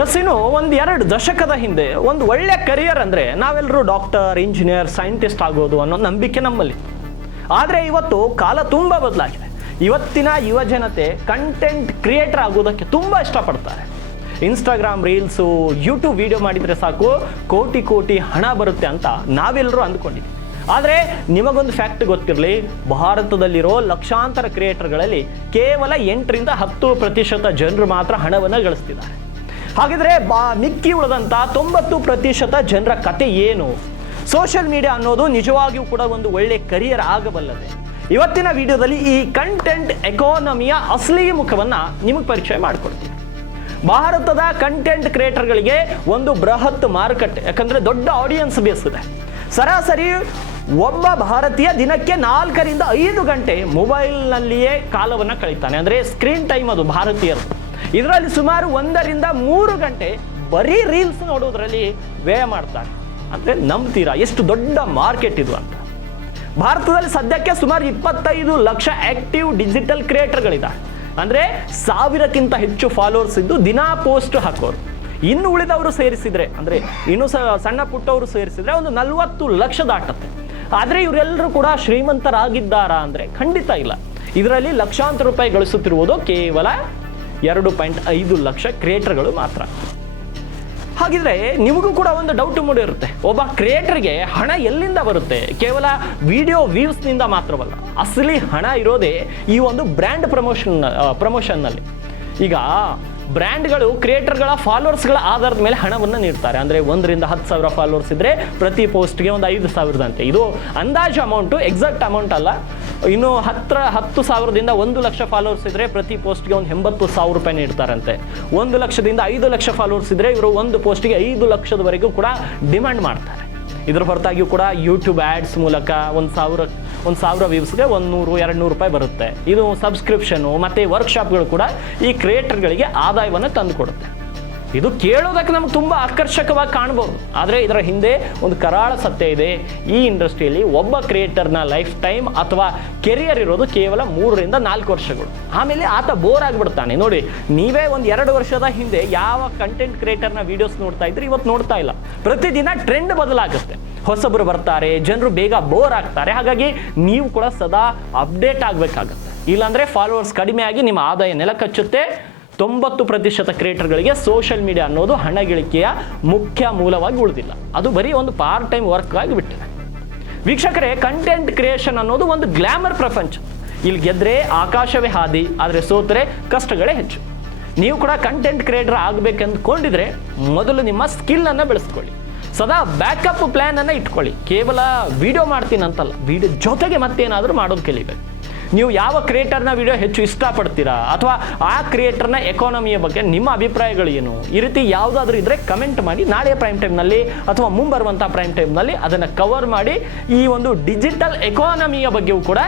S, ಇನ್ನು ಎರಡು ದಶಕದ ಹಿಂದೆ ಒಂದು ಒಳ್ಳೆ ಕರಿಯರ್ ಅಂದರೆ ನಾವೆಲ್ಲರೂ ಡಾಕ್ಟರ್, ಇಂಜಿನಿಯರ್, ಸೈಂಟಿಸ್ಟ್ ಆಗೋದು ಅನ್ನೋ ನಂಬಿಕೆ ನಮ್ಮಲ್ಲಿ. ಆದರೆ ಇವತ್ತು ಕಾಲ ತುಂಬ ಬದಲಾಗಿದೆ. ಇವತ್ತಿನ ಯುವ ಜನತೆ ಕಂಟೆಂಟ್ ಕ್ರಿಯೇಟರ್ ಆಗೋದಕ್ಕೆ ತುಂಬ ಇಷ್ಟಪಡ್ತಾರೆ. ಇನ್ಸ್ಟಾಗ್ರಾಮ್ ರೀಲ್ಸು, ಯೂಟ್ಯೂಬ್ ವಿಡಿಯೋ ಮಾಡಿದರೆ ಸಾಕು ಕೋಟಿ ಕೋಟಿ ಹಣ ಬರುತ್ತೆ ಅಂತ ನಾವೆಲ್ಲರೂ ಅಂದ್ಕೊಂಡಿದ್ದೀವಿ. ಆದರೆ ನಿಮಗೊಂದು ಫ್ಯಾಕ್ಟ್ ಗೊತ್ತಿರಲಿ, ಭಾರತದಲ್ಲಿರೋ ಲಕ್ಷಾಂತರ ಕ್ರಿಯೇಟರ್ಗಳಲ್ಲಿ ಕೇವಲ 8ರಿಂದ 10% ಜನರು ಮಾತ್ರ ಹಣವನ್ನು ಗಳಿಸ್ತಿದ್ದಾರೆ. ಹಾಗಿದ್ರೆ ಮಿಕ್ಕಿ ಉಳಿದಂಥ 90% ಜನರ ಕತೆ ಏನು? ಸೋಷಿಯಲ್ ಮೀಡಿಯಾ ಅನ್ನೋದು ನಿಜವಾಗಿಯೂ ಕೂಡ ಒಂದು ಒಳ್ಳೆ ಕರಿಯರ್ ಆಗಬಲ್ಲದೆ? ಇವತ್ತಿನ ವಿಡಿಯೋದಲ್ಲಿ ಈ ಕಂಟೆಂಟ್ ಎಕಾನಮಿಯ ಅಸಲಿ ಮುಖವನ್ನು ನಿಮಗೆ ಪರಿಚಯ ಮಾಡಿಕೊಡ್ತೀನಿ. ಭಾರತದ ಕಂಟೆಂಟ್ ಕ್ರಿಯೇಟರ್ಗಳಿಗೆ ಒಂದು ಬೃಹತ್ ಮಾರುಕಟ್ಟೆ, ಯಾಕಂದರೆ ದೊಡ್ಡ ಆಡಿಯನ್ಸ್ ಬೇಸ್ ಇದೆ. ಸರಾಸರಿ ಒಬ್ಬ ಭಾರತೀಯ ದಿನಕ್ಕೆ 4ರಿಂದ 5 ಗಂಟೆ ಮೊಬೈಲ್ನಲ್ಲಿಯೇ ಕಾಲವನ್ನು ಕಳೀತಾನೆ. ಅಂದರೆ ಸ್ಕ್ರೀನ್ ಟೈಮ್ ಅದು ಭಾರತೀಯರು. ಇದರಲ್ಲಿ ಸುಮಾರು 1ರಿಂದ 3 ಗಂಟೆ ಬರೀ ರೀಲ್ಸ್ ನೋಡೋದ್ರಲ್ಲಿ ವ್ಯಯ ಮಾಡ್ತಾರೆ. ಅಂದರೆ ನಂಬ್ತೀರಾ ಎಷ್ಟು ದೊಡ್ಡ ಮಾರ್ಕೆಟ್ ಇದು ಅಂತ? ಭಾರತದಲ್ಲಿ ಸದ್ಯಕ್ಕೆ ಸುಮಾರು 25 ಲಕ್ಷ ಆಕ್ಟಿವ್ ಡಿಜಿಟಲ್ ಕ್ರಿಯೇಟರ್ಗಳಿದ್ದಾರೆ. ಅಂದರೆ 1000ಕ್ಕಿಂತ ಹೆಚ್ಚು ಫಾಲೋವರ್ಸ್ ಇದ್ದು ದಿನಾ ಪೋಸ್ಟ್ ಹಾಕೋರು. ಇನ್ನು ಉಳಿದವರು ಸೇರಿಸಿದರೆ, ಅಂದರೆ ಇನ್ನೂ ಸಣ್ಣ ಪುಟ್ಟವರು ಸೇರಿಸಿದರೆ ಒಂದು 40 ಲಕ್ಷ ದಾಟುತ್ತೆ. ಆದರೆ ಇವರೆಲ್ಲರೂ ಕೂಡ ಶ್ರೀಮಂತರಾಗಿದ್ದಾರಾ ಅಂದರೆ ಖಂಡಿತ ಇಲ್ಲ. ಇದರಲ್ಲಿ ಲಕ್ಷಾಂತರ ರೂಪಾಯಿ ಗಳಿಸುತ್ತಿರುವುದು ಕೇವಲ 2.5 ಲಕ್ಷ ಕ್ರಿಯೇಟರ್ಗಳು ಮಾತ್ರ. ಹಾಗಿದ್ರೆ ನಿಮಗೂ ಕೂಡ ಒಂದು ಡೌಟ್ ಮೂಡಿರುತ್ತೆ, ಒಬ್ಬ ಕ್ರಿಯೇಟರ್ಗೆ ಹಣ ಎಲ್ಲಿಂದ ಬರುತ್ತೆ? ಕೇವಲ ವಿಡಿಯೋ ವ್ಯೂಸ್ನಿಂದ ಮಾತ್ರವಲ್ಲ, ಅಸಲಿ ಹಣ ಇರೋದೇ ಈ ಒಂದು ಬ್ರ್ಯಾಂಡ್ ಪ್ರಮೋಷನ್ನಲ್ಲಿ. ಈಗ ಬ್ರ್ಯಾಂಡ್ಗಳು ಕ್ರಿಯೇಟರ್ಗಳ ಫಾಲೋವರ್ಸ್ಗಳ ಆಧಾರದ ಮೇಲೆ ಹಣವನ್ನು ನೀಡ್ತಾರೆ. ಅಂದರೆ 1ರಿಂದ 10,000 ಫಾಲೋವರ್ಸ್ ಇದ್ದರೆ ಪ್ರತಿ ಪೋಸ್ಟ್ಗೆ ಒಂದು 5,000 ಅಂತೆ. ಇದು ಅಂದಾಜು ಅಮೌಂಟು, ಎಕ್ಸಾಕ್ಟ್ ಅಮೌಂಟ್ ಅಲ್ಲ. ಇನ್ನು 10,000ದಿಂದ 1 ಲಕ್ಷ ಫಾಲೋವರ್ಸ್ ಇದ್ದರೆ ಪ್ರತಿ ಪೋಸ್ಟ್ಗೆ ಒಂದು 80,000 ರೂಪಾಯಿ ನೀಡ್ತಾರಂತೆ. 1 ಲಕ್ಷದಿಂದ 5 ಲಕ್ಷ ಫಾಲೋವರ್ಸ್ ಇದ್ದರೆ ಇವರು ಒಂದು ಪೋಸ್ಟ್ಗೆ 5 ಲಕ್ಷದವರೆಗೂ ಕೂಡ ಡಿಮ್ಯಾಂಡ್ ಮಾಡ್ತಾರೆ. ಇದರ ಹೊರತಾಗಿಯೂ ಕೂಡ ಯೂಟ್ಯೂಬ್ ಆ್ಯಡ್ಸ್ ಮೂಲಕ 1,000 ವ್ಯೂಸ್ಗೆ 100-200 ರೂಪಾಯಿ ಬರುತ್ತೆ. ಇದು ಸಬ್ಸ್ಕ್ರಿಪ್ಷನು ಮತ್ತು ವರ್ಕ್ಶಾಪ್ಗಳು ಕೂಡ ಈ ಕ್ರಿಯೇಟರ್ಗಳಿಗೆ ಆದಾಯವನ್ನು ತಂದುಕೊಡುತ್ತೆ. ಇದು ಕೇಳೋದಕ್ಕೆ ನಮ್ಗೆ ತುಂಬ ಆಕರ್ಷಕವಾಗಿ ಕಾಣ್ಬೋದು, ಆದರೆ ಇದರ ಹಿಂದೆ ಒಂದು ಕರಾಳ ಸತ್ಯ ಇದೆ. ಈ ಇಂಡಸ್ಟ್ರಿಯಲ್ಲಿ ಒಬ್ಬ ಕ್ರಿಯೇಟರ್ನ ಲೈಫ್ ಟೈಮ್ ಅಥವಾ ಕೆರಿಯರ್ ಇರೋದು ಕೇವಲ 3ರಿಂದ 4 ವರ್ಷಗಳು. ಆಮೇಲೆ ಆತ ಬೋರ್ ಆಗಿಬಿಡ್ತಾನೆ. ನೋಡಿ, ನೀವೇ ಒಂದು 2 ವರ್ಷದ ಹಿಂದೆ ಯಾವ ಕಂಟೆಂಟ್ ಕ್ರಿಯೇಟರ್ನ ವೀಡಿಯೋಸ್ ನೋಡ್ತಾ ಇದ್ರಿ, ಇವತ್ತು ನೋಡ್ತಾ ಇಲ್ಲ. ಪ್ರತಿದಿನ ಟ್ರೆಂಡ್ ಬದಲಾಗುತ್ತೆ, ಹೊಸಬರು ಬರ್ತಾರೆ, ಜನರು ಬೇಗ ಬೋರ್ ಆಗ್ತಾರೆ. ಹಾಗಾಗಿ ನೀವು ಕೂಡ ಸದಾ ಅಪ್ಡೇಟ್ ಆಗಬೇಕಾಗತ್ತೆ. ಇಲ್ಲಾಂದರೆ ಫಾಲೋವರ್ಸ್ ಕಡಿಮೆ ಆಗಿ ನಿಮ್ಮ ಆದಾಯ ನೆಲಕಚ್ಚುತ್ತೆ. 90% ಕ್ರಿಯೇಟರ್ಗಳಿಗೆ ಸೋಷಿಯಲ್ ಮೀಡಿಯಾ ಅನ್ನೋದು ಹಣ ಗಳಿಕೆಯ ಮುಖ್ಯ ಮೂಲವಾಗಿ ಉಳಿದಿಲ್ಲ, ಅದು ಬರೀ ಒಂದು ಪಾರ್ಟ್ ಟೈಮ್ ವರ್ಕ್ ಆಗಿ ಬಿಟ್ಟಿದೆ. ವೀಕ್ಷಕರೇ, ಕಂಟೆಂಟ್ ಕ್ರಿಯೇಷನ್ ಅನ್ನೋದು ಒಂದು ಗ್ಲಾಮರ್ ಪ್ರಪಂಚ. ಇಲ್ಲಿ ಗೆದ್ರೆ ಆಕಾಶವೇ ಹಾದಿ, ಆದರೆ ಸೋತರೆ ಕಷ್ಟಗಳೇ ಹೆಚ್ಚು. ನೀವು ಕೂಡ ಕಂಟೆಂಟ್ ಕ್ರಿಯೇಟರ್ ಆಗಬೇಕಂದ್ಕೊಂಡಿದ್ರೆ ಮೊದಲು ನಿಮ್ಮ ಸ್ಕಿಲ್ಲನ್ನು ಬೆಳೆಸ್ಕೊಳ್ಳಿ. ಸದಾ ಬ್ಯಾಕಪ್ ಪ್ಲ್ಯಾನನ್ನು ಇಟ್ಕೊಳ್ಳಿ. ಕೇವಲ ವಿಡಿಯೋ ಮಾಡ್ತೀನಿ ಅಂತಲ್ಲ, ವಿಡಿಯೋ ಜೊತೆಗೆ ಮತ್ತೇನಾದರೂ ಮಾಡೋದು ಕಲಿಬೇಕು. ನೀವು ಯಾವ ಕ್ರಿಯೇಟರ್ನ ವಿಡಿಯೋ ಹೆಚ್ಚು ಇಷ್ಟಪಡ್ತೀರಾ, ಅಥವಾ ಆ ಕ್ರಿಯೇಟರ್ನ ಎಕಾನಮಿಯ ಬಗ್ಗೆ ನಿಮ್ಮ ಅಭಿಪ್ರಾಯಗಳು ಏನು? ಈ ರೀತಿ ಯಾವುದಾದ್ರೂ ಇದ್ದರೆ ಕಮೆಂಟ್ ಮಾಡಿ. ನಾಳೆ ಪ್ರೈಮ್ ಟೈಮ್ನಲ್ಲಿ ಅಥವಾ ಮುಂಬರುವಂಥ ಪ್ರೈಮ್ ಟೈಮ್ನಲ್ಲಿ ಅದನ್ನು ಕವರ್ ಮಾಡಿ ಈ ಒಂದು ಡಿಜಿಟಲ್ ಎಕಾನಮಿಯ ಬಗ್ಗೆಯೂ ಕೂಡ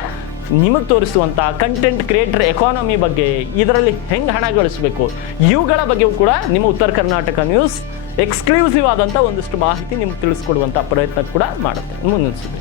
ನಿಮಗೆ ತೋರಿಸುವಂಥ ಕಂಟೆಂಟ್ ಕ್ರಿಯೇಟರ್ ಎಕಾನಮಿ ಬಗ್ಗೆ, ಇದರಲ್ಲಿ ಹೆಂಗೆ ಹಣ ಗಳಿಸಬೇಕು, ಇವುಗಳ ಬಗ್ಗೆಯೂ ಕೂಡ ನಿಮ್ಮ ಉತ್ತರ ಕರ್ನಾಟಕ ನ್ಯೂಸ್ ಎಕ್ಸ್ಕ್ಲೂಸಿವ್ ಆದಂಥ ಒಂದಿಷ್ಟು ಮಾಹಿತಿ ನಿಮ್ಗೆ ತಿಳಿಸ್ಕೊಡುವಂಥ ಪ್ರಯತ್ನ ಕೂಡ ಮಾಡುತ್ತೆ ಮುಂದಿನ ಸುದ್ದಿ.